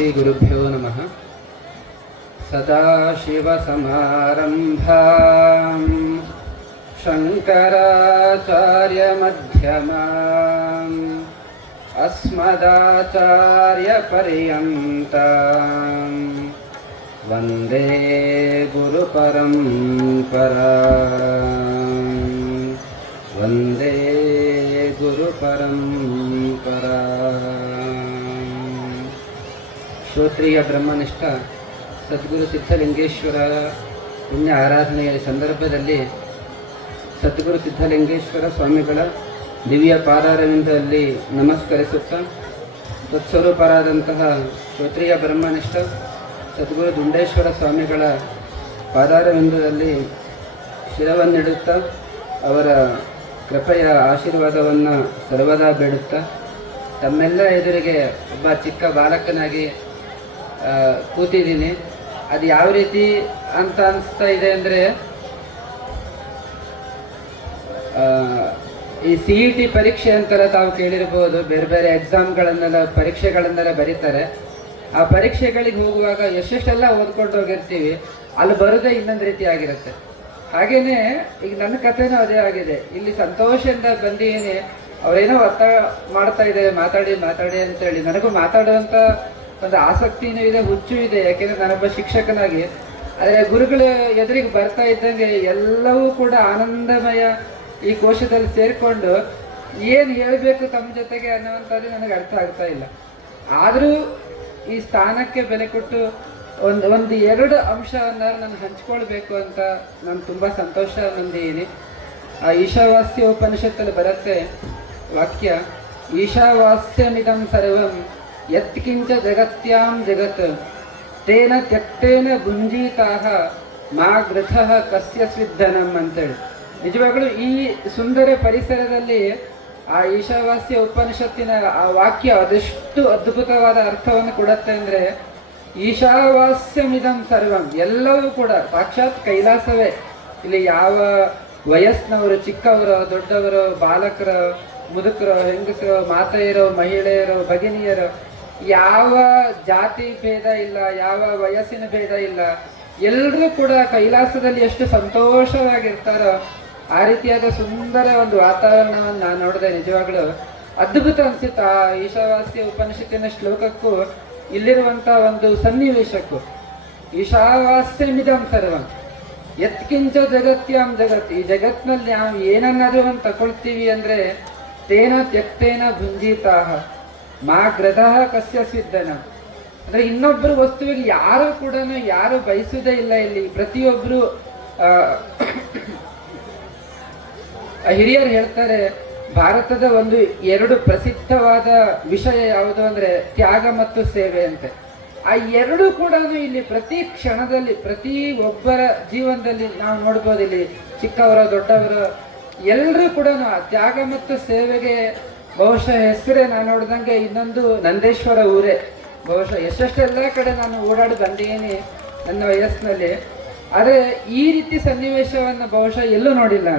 श्रीगुरुभ्यो नमः। सदाशिवसमारम्भां शङ्कराचार्यमध्यमाम् अस्मदाचार्यपर्यन्तां वन्दे गुरुपरम्परां वन्दे गुरुपरम्परां। ಶ್ರೋತ್ರಿಯ ಬ್ರಹ್ಮನಿಷ್ಠ ಸದ್ಗುರು ಸಿದ್ಧಲಿಂಗೇಶ್ವರ ಪುಣ್ಯ ಆರಾಧನೆಯ ಸಂದರ್ಭದಲ್ಲಿ ಸದ್ಗುರು ಸಿದ್ಧಲಿಂಗೇಶ್ವರ ಸ್ವಾಮಿಗಳ ದಿವ್ಯ ಪಾದಾರವಿಂದದಲ್ಲಿ ನಮಸ್ಕರಿಸುತ್ತಾ ತತ್ಸ್ವರೂಪರಾದಂತಹ ಶ್ರೋತ್ರಿಯ ಬ್ರಹ್ಮನಿಷ್ಠ ಸದ್ಗುರು ದುಂಡೇಶ್ವರ ಸ್ವಾಮಿಗಳ ಪಾದಾರವಿಂದದಲ್ಲಿ ಶಿರವನ್ನಿಡುತ್ತಾ ಅವರ ಕೃಪೆಯ ಆಶೀರ್ವಾದವನ್ನು ಸರ್ವದಾ ಬೇಡುತ್ತಾ ತಮ್ಮೆಲ್ಲ ಎದುರಿಗೆ ಒಬ್ಬ ಚಿಕ್ಕ ಬಾಲಕನಾಗಿ ಕೂತಿದ್ದೀನಿ. ಅದು ಯಾವ ರೀತಿ ಅಂತ ಅನಿಸ್ತಾ ಇದೆ ಅಂದರೆ, ಈ CET ಪರೀಕ್ಷೆ ಅಂತೆಲ್ಲ ತಾವು ಕೇಳಿರ್ಬೋದು. ಬೇರೆ ಬೇರೆ ಪರೀಕ್ಷೆಗಳನ್ನೆಲ್ಲ ಬರೀತಾರೆ. ಆ ಪರೀಕ್ಷೆಗಳಿಗೆ ಹೋಗುವಾಗ ಎಷ್ಟೆಷ್ಟೆಲ್ಲ ಓದ್ಕೊಂಡು ಹೋಗಿರ್ತೀವಿ, ಅಲ್ಲಿ ಬರೋದೇ ಇನ್ನೊಂದು ರೀತಿ ಆಗಿರುತ್ತೆ. ಹಾಗೆಯೇ ಈಗ ನನ್ನ ಕಥೆನೂ ಅದೇ ಆಗಿದೆ. ಇಲ್ಲಿ ಸಂತೋಷದಿಂದ ಬಂದಿದ್ದೀನಿ. ಅವರೇನೋ ಒತ್ತಡ ಮಾಡ್ತಾ ಇದ್ದಾರೆ, ಮಾತಾಡಿ ಅಂತೇಳಿ. ನನಗೂ ಮಾತಾಡುವಂಥ ಒಂದು ಆಸಕ್ತಿನೂ ಇದೆ, ಹುಚ್ಚು ಇದೆ. ಯಾಕೆಂದರೆ ನಾನೊಬ್ಬ ಶಿಕ್ಷಕನಾಗಿ. ಆದರೆ ಗುರುಗಳ ಎದುರಿಗೆ ಬರ್ತಾ ಇದ್ದಂಗೆ ಎಲ್ಲವೂ ಕೂಡ ಆನಂದಮಯ ಈ ಕೋಶದಲ್ಲಿ ಸೇರಿಕೊಂಡು ಏನು ಹೇಳಬೇಕು ತಮ್ಮ ಜೊತೆಗೆ ಅನ್ನೋವಂಥದ್ದು ನನಗೆ ಅರ್ಥ ಆಗ್ತಾ ಇಲ್ಲ. ಆದರೂ ಈ ಸ್ಥಾನಕ್ಕೆ ಬೆಲೆ ಕೊಟ್ಟು ಒಂದು ಎರಡು ಅಂಶವನ್ನು ನಾನು ಹಂಚ್ಕೊಳ್ಬೇಕು ಅಂತ ನಾನು ತುಂಬ ಸಂತೋಷ ಹೊಂದಿದ್ದೀನಿ. ಆ ಈಶಾವಾಸ್ಯ ಉಪನಿಷತ್ತಲ್ಲಿ ಬರುತ್ತೆ ವಾಕ್ಯ, ಈಶಾವಾಸ್ಯಮಿದಂ ಸರ್ವಂ ಯತ್ಕಿಂಚ ಜಗತ್ಯಾಂ ಜಗತ್ ತೇನ ತ್ಯಕ್ತೇನ ಭುಂಜೀತಾಹ ಮಾ ಗೃಥಃ ಕಸ್ಯ ಸ್ವಿಧನಂ ಅಂತೇಳಿ. ನಿಜವಾಗಲೂ ಈ ಸುಂದರ ಪರಿಸರದಲ್ಲಿ ಆ ಈಶಾವಾಸ್ಯ ಉಪನಿಷತ್ತಿನ ಆ ವಾಕ್ಯ ಅದೆಷ್ಟು ಅದ್ಭುತವಾದ ಅರ್ಥವನ್ನು ಕೊಡುತ್ತೆ ಅಂದರೆ, ಈಶಾವಾಸ್ಯಮಿದಂ ಸರ್ವಂ, ಎಲ್ಲವೂ ಕೂಡ ಸಾಕ್ಷಾತ್ ಕೈಲಾಸವೇ. ಇಲ್ಲಿ ಯಾವ ವಯಸ್ಸಿನವರು, ಚಿಕ್ಕವರು, ದೊಡ್ಡವರು, ಬಾಲಕರು, ಮುದುಕರು, ಹೆಂಗಸರು, ಮಾತೆಯರು, ಮಹಿಳೆಯರು, ಭಗಿನಿಯರು, ಯಾವ ಜಾತಿ ಭೇದ ಇಲ್ಲ, ಯಾವ ವಯಸ್ಸಿನ ಭೇದ ಇಲ್ಲ. ಎಲ್ಲರೂ ಕೂಡ ಕೈಲಾಸದಲ್ಲಿ ಎಷ್ಟು ಸಂತೋಷವಾಗಿರ್ತಾರೋ ಆ ರೀತಿಯಾದ ಸುಂದರ ಒಂದು ವಾತಾವರಣವನ್ನು ನಾನು ನೋಡಿದೆ. ನಿಜವಾಗ್ಲೂ ಅದ್ಭುತ ಅನಿಸುತ್ತೆ. ಆ ಈಶಾವಾಸ್ಯ ಉಪನಿಷತ್ತಿನ ಶ್ಲೋಕಕ್ಕೂ ಇಲ್ಲಿರುವಂಥ ಒಂದು ಸನ್ನಿವೇಶಕ್ಕೂ. ಈಶಾವಾಸ್ಯಮಿದಂ ಸರ್ವಂ ಯತ್ಕಿಂಚ ಜಗತ್ಯಾಂ ಜಗತ್, ಈ ಜಗತ್ತಿನಲ್ಲಿ ನಾವು ಏನನ್ನಾದರೂ ಒಂದು ತಗೊಳ್ತೀವಿ ಅಂದರೆ ತೇನ ತ್ಯಕ್ತೇನ ಭುಂಜೀತಾಹ ಮಾ ಗ್ರದಃ ಕಸ್ಯ ಸ್ವಿಧನ. ಅಂದರೆ ಇನ್ನೊಬ್ಬರು ವಸ್ತುವಿಗೆ ಯಾರು ಬಯಸುವುದೇ ಇಲ್ಲ. ಇಲ್ಲಿ ಪ್ರತಿಯೊಬ್ಬರು ಹಿರಿಯರು ಹೇಳ್ತಾರೆ, ಭಾರತದ ಎರಡು ಪ್ರಸಿದ್ಧವಾದ ವಿಷಯ ಯಾವುದು ಅಂದರೆ ತ್ಯಾಗ ಮತ್ತು ಸೇವೆ ಅಂತೆ. ಆ ಎರಡೂ ಕೂಡ ಇಲ್ಲಿ ಪ್ರತಿ ಕ್ಷಣದಲ್ಲಿ, ಪ್ರತಿ ಒಬ್ಬರ ಜೀವನದಲ್ಲಿ ನಾವು ನೋಡ್ಬೋದು. ಇಲ್ಲಿ ಚಿಕ್ಕವರು, ದೊಡ್ಡವರು ಎಲ್ಲರೂ ಕೂಡ ತ್ಯಾಗ ಮತ್ತು ಸೇವೆಗೆ ಬಹುಶಃ ಹೆಸರೇ ನಾನು ನೋಡಿದಂಗೆ ಇನ್ನೊಂದು ನಂದೇಶ್ವರ ಊರೇ. ಬಹುಶಃ ಎಷ್ಟೆಲ್ಲ ಕಡೆ ನಾನು ಓಡಾಡಿ ಬಂದಿದ್ದೀನಿ ನನ್ನ ವಯಸ್ಸಿನಲ್ಲಿ. ಆದರೆ ಈ ರೀತಿ ಸನ್ನಿವೇಶವನ್ನು ಬಹುಶಃ ಎಲ್ಲೂ ನೋಡಿಲ್ಲ.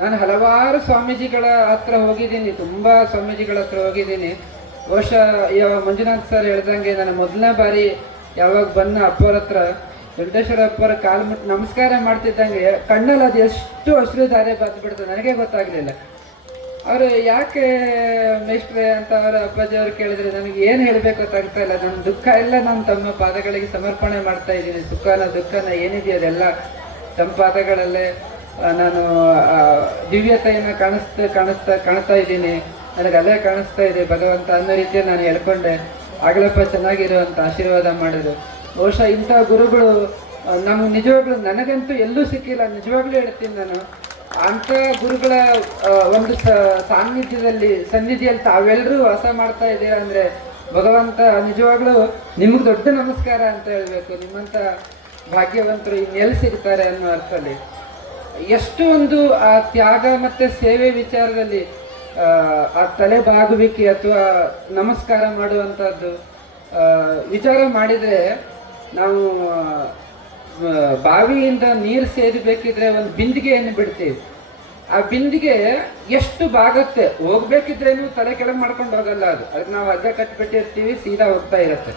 ನಾನು ಹಲವಾರು ಸ್ವಾಮೀಜಿಗಳ ಹತ್ರ ಹೋಗಿದ್ದೀನಿ, ತುಂಬ ಸ್ವಾಮೀಜಿಗಳ ಹತ್ರ ಹೋಗಿದ್ದೀನಿ. ಬಹುಶಃ ಮಂಜುನಾಥ್ ಸರ್ ಹೇಳ್ದಂಗೆ ನಾನು ಮೊದಲನೇ ಬಾರಿ ಯಾವಾಗ ಬನ್ನ ಅಪ್ಪವ್ರ ಹತ್ರ, ವೆಂಕಟೇಶ್ವರ ಅಪ್ಪರ ಕಾಲು ಮುಟ್ಟು ನಮಸ್ಕಾರ ಮಾಡ್ತಿದ್ದಂಗೆ ಕಣ್ಣಲ್ಲಿ ಅದು ಎಷ್ಟು ಹಸಿರು ಧಾರೆ ಬಂದುಬಿಡ್ತು, ನನಗೆ ಗೊತ್ತಾಗಲಿಲ್ಲ. ಅವರು ಯಾಕೆ ಮೇಷ್ಟ್ರೆ ಅಂತ ಅವರ ಅಪ್ಪಾಜಿಯವರು ಕೇಳಿದ್ರೆ ನನಗೆ ಏನು ಹೇಳಬೇಕು ಗೊತ್ತಾಗ್ತಾ ಇಲ್ಲ. ನನ್ನ ದುಃಖ ಎಲ್ಲ ನಾನು ತಮ್ಮ ಪಾದಗಳಿಗೆ ಸಮರ್ಪಣೆ ಮಾಡ್ತಾ ಇದ್ದೀನಿ. ಸುಖನ ದುಃಖನ ಏನಿದೆಯೋ ಅದೆಲ್ಲ ತಮ್ಮ ಪಾದಗಳಲ್ಲೇ ನಾನು ದಿವ್ಯತೆಯನ್ನು ಕಾಣಿಸ್ತಾ ಇದ್ದೀನಿ. ನನಗೆ ಅಲ್ಲೇ ಕಾಣಿಸ್ತಾ ಇದೆ ಭಗವಂತ ಅನ್ನೋ ರೀತಿಯಲ್ಲಿ ನಾನು ಹೇಳ್ಕೊಂಡೆ. ಆಗಲಪ್ಪ ಚೆನ್ನಾಗಿರುವಂಥ ಆಶೀರ್ವಾದ ಮಾಡಿದ್ರು. ಬಹುಶಃ ಇಂಥ ಗುರುಗಳು ನಮಗೆ ನಿಜವಾಗ್ಲೂ, ನನಗಂತೂ ಎಲ್ಲೂ ಸಿಕ್ಕಿಲ್ಲ. ನಿಜವಾಗ್ಲೂ ಹೇಳ್ತೀನಿ ನಾನು, ಅಂಥ ಗುರುಗಳ ಒಂದು ಸನ್ನಿಧಿಯಲ್ಲಿ ತಾವೆಲ್ಲರೂ ವಾಸ ಮಾಡ್ತಾ ಇದ್ದೀರಾ ಅಂದರೆ ಭಗವಂತ ನಿಜವಾಗ್ಲೂ ನಿಮಗೆ ದೊಡ್ಡ ನಮಸ್ಕಾರ ಅಂತ ಹೇಳಬೇಕು. ನಿಮ್ಮಂಥ ಭಾಗ್ಯವಂತರು ಇನ್ನೆಲ್ಲಿ ಸಿಗ್ತಾರೆ ಅನ್ನೋ ಅರ್ಥದಲ್ಲಿ. ಎಷ್ಟು ಒಂದು ಆ ತ್ಯಾಗ ಮತ್ತು ಸೇವೆ ವಿಚಾರದಲ್ಲಿ ಆ ತಲೆ ಬಾಗುವಿಕೆ ಅಥವಾ ನಮಸ್ಕಾರ ಮಾಡುವಂಥದ್ದು ವಿಚಾರ ಮಾಡಿದರೆ, ನಾವು ಬಾವಿಯಿಂದ ನೀರು ಸೇದಬೇಕಿದ್ರೆ ಒಂದು ಬಿಂದಿಗೆಯನ್ನು ಬಿಡ್ತೀವಿ. ಆ ಬಿಂದಿಗೆ ಎಷ್ಟು ಬಾಗತ್ತೆ, ಹೋಗ್ಬೇಕಿದ್ರೇನು ತಲೆ ಕೆಳಗೆ ಮಾಡ್ಕೊಂಡು ಹೋಗಲ್ಲ. ಅದಕ್ಕೆ ನಾವು ಹಗ್ಗ ಕಟ್ಟಿಬಿಟ್ಟಿರ್ತೀವಿ, ಸೀದಾ ಹೋಗ್ತಾ ಇರುತ್ತೆ.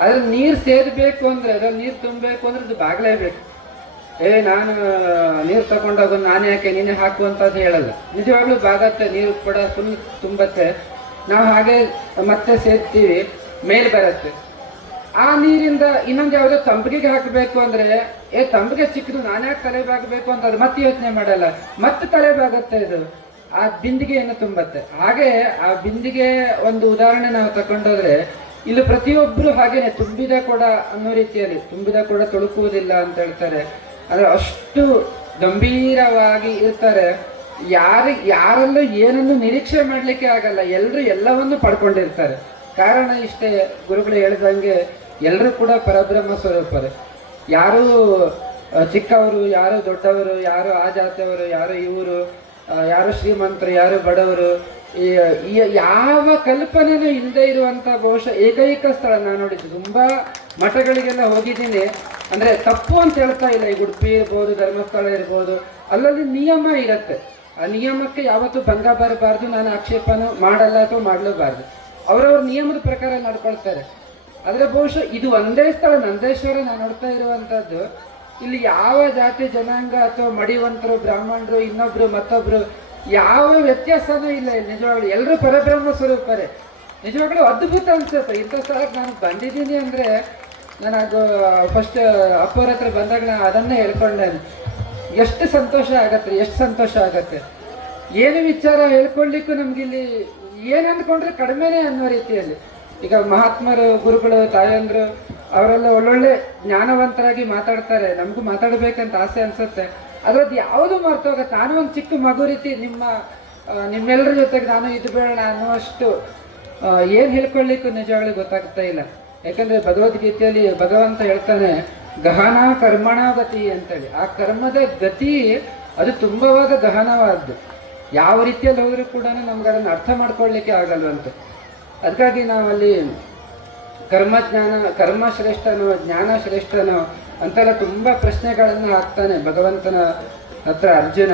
ಅದ್ರಲ್ಲಿ ನೀರು ಸೇದಬೇಕು ಅಂದ್ರೆ, ಅದ್ರಲ್ಲಿ ನೀರು ತುಂಬಬೇಕು ಅಂದ್ರೆ ಅದು ಬಾಗ್ಲೇಬೇಕು. ನಾನು ನೀರು ತಗೊಂಡೋಗ ನಾನು ಯಾಕೆ ನೀನೇ ಹಾಕುವಂಥದ್ದು ಹೇಳಲ್ಲ. ನಿಜವಾಗ್ಲೂ ಬಾಗತ್ತೆ, ನೀರು ಕೂಡ ಫುಲ್ ತುಂಬತ್ತೆ. ನಾವು ಹಾಗೆ ಮತ್ತೆ ಸೇದ್ತೀವಿ, ಮೇಲೆ ಬರುತ್ತೆ. ಆ ನೀರಿಂದ ಇನ್ನೊಂದು ಯಾವುದೋ ತಂಬಿಗೆಗೆ ಹಾಕಬೇಕು ಅಂದ್ರೆ, ತಂಬಿಗೆ ಚಿಕ್ಕದು ನಾನ್ಯಾಕೆ ತಲೆಬಾಗಬೇಕು ಅಂತ ಅದು ಮತ್ತೆ ಯೋಚನೆ ಮಾಡಲ್ಲ, ಮತ್ತೆ ತಲೆಬಾಗತ್ತೆ. ಇದು ಆ ಬಿಂದಿಗೆಯನ್ನು ತುಂಬತ್ತೆ. ಹಾಗೆ ಆ ಬಿಂದಿಗೆ ಒಂದು ಉದಾಹರಣೆ ನಾವು ತಗೊಂಡೋದ್ರೆ, ಇಲ್ಲಿ ಪ್ರತಿಯೊಬ್ಬರು ಹಾಗೇನೆ ತುಂಬಿದ ಕೊಡ ಅನ್ನೋ ರೀತಿಯಲ್ಲಿ, ತುಂಬಿದ ಕೊಡ ತೊಳುಕುವುದಿಲ್ಲ ಅಂತ ಹೇಳ್ತಾರೆ. ಅಂದ್ರೆ ಅಷ್ಟು ಗಂಭೀರವಾಗಿ ಇರ್ತಾರೆ. ಯಾರಲ್ಲೂ ಏನನ್ನು ನಿರೀಕ್ಷೆ ಮಾಡಲಿಕ್ಕೆ ಆಗಲ್ಲ, ಎಲ್ಲರೂ ಎಲ್ಲವನ್ನು ಪಡ್ಕೊಂಡಿರ್ತಾರೆ. ಕಾರಣ ಇಷ್ಟೇ, ಗುರುಗಳು ಹೇಳಿದಂಗೆ ಎಲ್ಲರೂ ಕೂಡ ಪರಬ್ರಹ್ಮ ಸ್ವರೂಪರು. ಯಾರು ಚಿಕ್ಕವರು, ಯಾರು ದೊಡ್ಡವರು, ಯಾರು ಆ ಜಾತಿಯವರು, ಯಾರು ಇವರು, ಯಾರು ಶ್ರೀಮಂತರು, ಯಾರು ಬಡವರು, ಯಾವ ಕಲ್ಪನೆನೂ ಇಲ್ಲದೆ ಇರುವಂಥ ಬಹುಶಃ ಏಕೈಕ ಸ್ಥಳ ನಾನು ನೋಡಿದ್ದು. ತುಂಬ ಮಠಗಳಿಗೆಲ್ಲ ಹೋಗಿದ್ದೀನಿ, ಅಂದರೆ ತಪ್ಪು ಅಂತ ಹೇಳ್ತಾ ಇಲ್ಲ. ಈ ಉಡುಪಿ ಇರ್ಬೋದು, ಧರ್ಮಸ್ಥಳ ಇರ್ಬೋದು, ಅಲ್ಲಲ್ಲಿ ನಿಯಮ ಇರುತ್ತೆ. ಆ ನಿಯಮಕ್ಕೆ ಯಾವತ್ತೂ ಭಂಗ ಬರಬಾರ್ದು. ನಾನು ಆಕ್ಷೇಪನೂ ಮಾಡಲ್ಲ ಅಥವಾ ಮಾಡಲೇಬಾರ್ದು. ಅವರವ್ರ ನಿಯಮದ ಪ್ರಕಾರ ನಡ್ಕೊಳ್ತಾರೆ. ಆದರೆ ಬಹುಶಃ ಇದು ಒಂದೇ ಸ್ಥಳ, ನಂದೇಶ್ವರ ನಾನು ನೋಡ್ತಾ ಇರುವಂಥದ್ದು. ಇಲ್ಲಿ ಯಾವ ಜಾತಿ ಜನಾಂಗ ಅಥವಾ ಮಡಿವಂತರು, ಬ್ರಾಹ್ಮಣರು, ಇನ್ನೊಬ್ರು ಮತ್ತೊಬ್ರು, ಯಾವ ವ್ಯತ್ಯಾಸನೂ ಇಲ್ಲ ಇಲ್ಲಿ. ನಿಜವಾಗ್ಲೂ ಎಲ್ಲರೂ ಪರಬ್ರಹ್ಮ ಸ್ವರೂಪರೇ. ನಿಜವಾಗ್ಲೂ ಅದ್ಭುತ ಅನ್ಸುತ್ತೆ. ಇಂಥ ಸ್ಥಳಕ್ಕೆ ನಾನು ಬಂದಿದ್ದೀನಿ ಅಂದರೆ, ನಾನು ಅದು ಫಸ್ಟ್ ಅಪ್ಪವ್ರ ಹತ್ರ ಬಂದಾಗ ನಾನು ಅದನ್ನೇ ಹೇಳ್ಕೊಂಡೆ. ಎಷ್ಟು ಸಂತೋಷ ಆಗತ್ತೆ, ಎಷ್ಟು ಸಂತೋಷ ಆಗತ್ತೆ. ಏನು ವಿಚಾರ ಹೇಳ್ಕೊಳ್ಲಿಕ್ಕೂ ನಮಗಿಲ್ಲಿ ಏನು ಅಂದ್ಕೊಂಡ್ರೆ ಕಡಿಮೆನೇ ಅನ್ನೋ ರೀತಿಯಲ್ಲಿ. ಈಗ ಮಹಾತ್ಮರು, ಗುರುಗಳು, ತಾಯಂದ್ರು ಅವರೆಲ್ಲ ಒಳ್ಳೊಳ್ಳೆ ಜ್ಞಾನವಂತರಾಗಿ ಮಾತಾಡ್ತಾರೆ. ನಮಗೂ ಮಾತಾಡಬೇಕಂತ ಆಸೆ ಅನ್ಸುತ್ತೆ. ಅದ್ರದ್ದು ಯಾವುದು ಮರ್ತೋಗತ್ತೆ. ನಾನು ಒಂದು ಚಿಕ್ಕ ಮಗು ರೀತಿ ನಿಮ್ಮೆಲ್ಲರ ಜೊತೆಗೆ ನಾನು ಇದು ಬೇಡ ಅನ್ನುವಷ್ಟು ಏನು ಹೇಳ್ಕೊಳ್ಳಿಕ್ಕೂ ನಿಜವಾಗ್ಲೂ ಗೊತ್ತಾಗ್ತಾ ಇಲ್ಲ. ಯಾಕಂದರೆ ಭಗವದ್ಗೀತೆಯಲ್ಲಿ ಭಗವಂತ ಹೇಳ್ತಾನೆ, ಗಹನ ಕರ್ಮಣ ಗತಿ ಅಂತೇಳಿ. ಆ ಕರ್ಮದ ಗತಿ ಅದು ತುಂಬವಾದ ಗಹನವಾದ್ದು. ಯಾವ ರೀತಿಯಲ್ಲಿ ಹೋದರೂ ಕೂಡ ನಮ್ಗೆ ಅದನ್ನು ಅರ್ಥ ಮಾಡ್ಕೊಳ್ಳಿಕ್ಕೆ ಆಗಲ್ವಂತೆ. ಅದಕ್ಕಾಗಿ ನಾವಲ್ಲಿ ಕರ್ಮ ಶ್ರೇಷ್ಠನೋ ಜ್ಞಾನ ಶ್ರೇಷ್ಠನೋ ಅಂತೆಲ್ಲ ತುಂಬ ಪ್ರಶ್ನೆಗಳನ್ನು ಹಾಕ್ತಾನೆ ಭಗವಂತನ ಹತ್ರ ಅರ್ಜುನ.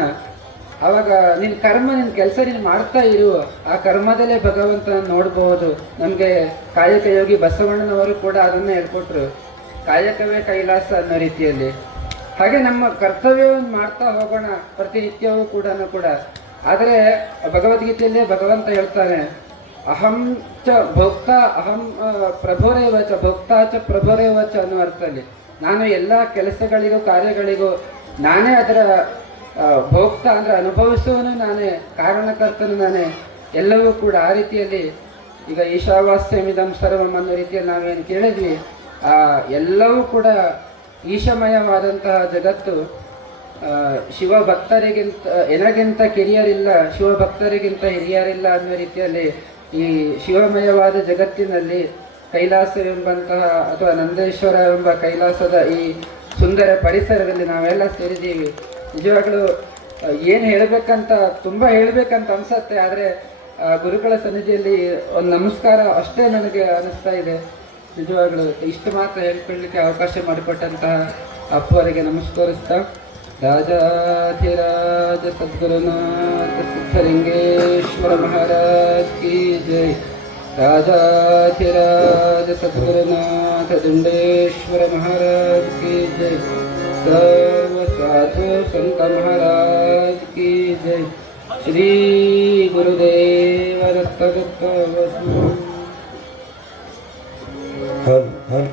ಆವಾಗ ನಿನ್ನ ಕರ್ಮ, ನಿನ್ನ ಕೆಲಸ ನೀನು ಮಾಡ್ತಾ ಇರು, ಆ ಕರ್ಮದಲ್ಲೇ ಭಗವಂತನ ನೋಡ್ಬೋದು. ನಮಗೆ ಕಾಯಕ ಯೋಗಿ ಬಸವಣ್ಣನವರು ಕೂಡ ಅದನ್ನೇ ಹೇಳ್ಕೊಟ್ರು, ಕಾಯಕವೇ ಕೈಲಾಸ ಅನ್ನೋ ರೀತಿಯಲ್ಲಿ. ಹಾಗೆ ನಮ್ಮ ಕರ್ತವ್ಯವನ್ನು ಮಾಡ್ತಾ ಹೋಗೋಣ ಪ್ರತಿನಿತ್ಯವೂ ಕೂಡ. ಆದರೆ ಭಗವದ್ಗೀತೆಯಲ್ಲೇ ಭಗವಂತ ಹೇಳ್ತಾನೆ, ಅಹಂ ಚ ಭೋಕ್ತ ಅಹಂ ಪ್ರಭುರೇವ ಚ ಭೋಕ್ತಾ ಚ ಪ್ರಭುರೇವ ಚ ಅನ್ನೋ ಅರ್ಥದಲ್ಲಿ, ನಾನು ಎಲ್ಲ ಕೆಲಸಗಳಿಗೂ ಕಾರ್ಯಗಳಿಗೂ ನಾನೇ ಅದರ ಭೋಕ್ತ ಅಂದರೆ ಅನುಭವಿಸುವನು ನಾನೇ, ಕಾರಣಕರ್ತನು ನಾನೇ, ಎಲ್ಲವೂ ಕೂಡ ಆ ರೀತಿಯಲ್ಲಿ. ಈಗ ಈಶಾವಾಸ್ಯಮಿದಂ ಸರ್ವಂ ಅನ್ನೋ ರೀತಿಯಲ್ಲಿ ನಾವೇನು ಕೇಳಿದ್ವಿ, ಆ ಎಲ್ಲವೂ ಕೂಡ ಈಶಮಯವಾದಂತಹ ಜಗತ್ತು. ಶಿವಭಕ್ತರಿಗಿಂತ ಎನಗಿಂತ ಕಿರಿಯರಿಲ್ಲ, ಶಿವಭಕ್ತರಿಗಿಂತ ಹಿರಿಯರಿಲ್ಲ ಅನ್ನೋ ರೀತಿಯಲ್ಲಿ ಈ ಶಿವಮಯವಾದ ಜಗತ್ತಿನಲ್ಲಿ ಕೈಲಾಸವೆಂಬಂತಹ ಅಥವಾ ನಂದೇಶ್ವರ ಎಂಬ ಕೈಲಾಸದ ಈ ಸುಂದರ ಪರಿಸರದಲ್ಲಿ ನಾವೆಲ್ಲ ಸೇರಿದ್ದೀವಿ. ನಿಜವಾಗ್ಲೂ ಏನು ಹೇಳಬೇಕಂತ ತುಂಬ ಹೇಳಬೇಕಂತ ಅನಿಸುತ್ತೆ. ಆದರೆ ಗುರುಗಳ ಸನ್ನಿಧಿಯಲ್ಲಿ ಒಂದು ನಮಸ್ಕಾರ ಅಷ್ಟೇ ನನಗೆ ಅನ್ನಿಸ್ತಾ ಇದೆ. ನಿಜವಾಗ್ಲೂ ಇಷ್ಟು ಮಾತ್ರ ಹೇಳ್ಕೊಳ್ಳಿಕ್ಕೆ ಅವಕಾಶ ಮಾಡಿಕೊಟ್ಟಂತಹ ಅಪ್ಪವರಿಗೆ ನಮಸ್ಕರಿಸ್ತಾ, ರಾಜಾಧಿರಾಜ ಸದ್ಗುರುನಾಥ ಸಿದ್ಧಲಿಂಗೇಶ್ವರ ಮಹಾರಾಜ್ ಕಿ ಜೈ. ರಾಜಾಧಿರಾಜ ಸದ್ಗುರುನಾಥ ದಿಂಡೇಶ್ವರ ಮಹಾರಾಜ್ ಕಿ ಜೈ. ಸರ್ವ ಸಾಧು ಸಂತ ಮಹಾರಾಜ್ ಕಿ ಜೈ. ಶ್ರೀ ಗುರುದೇವ ದತ್ತ. ಹರ್ ಹರ್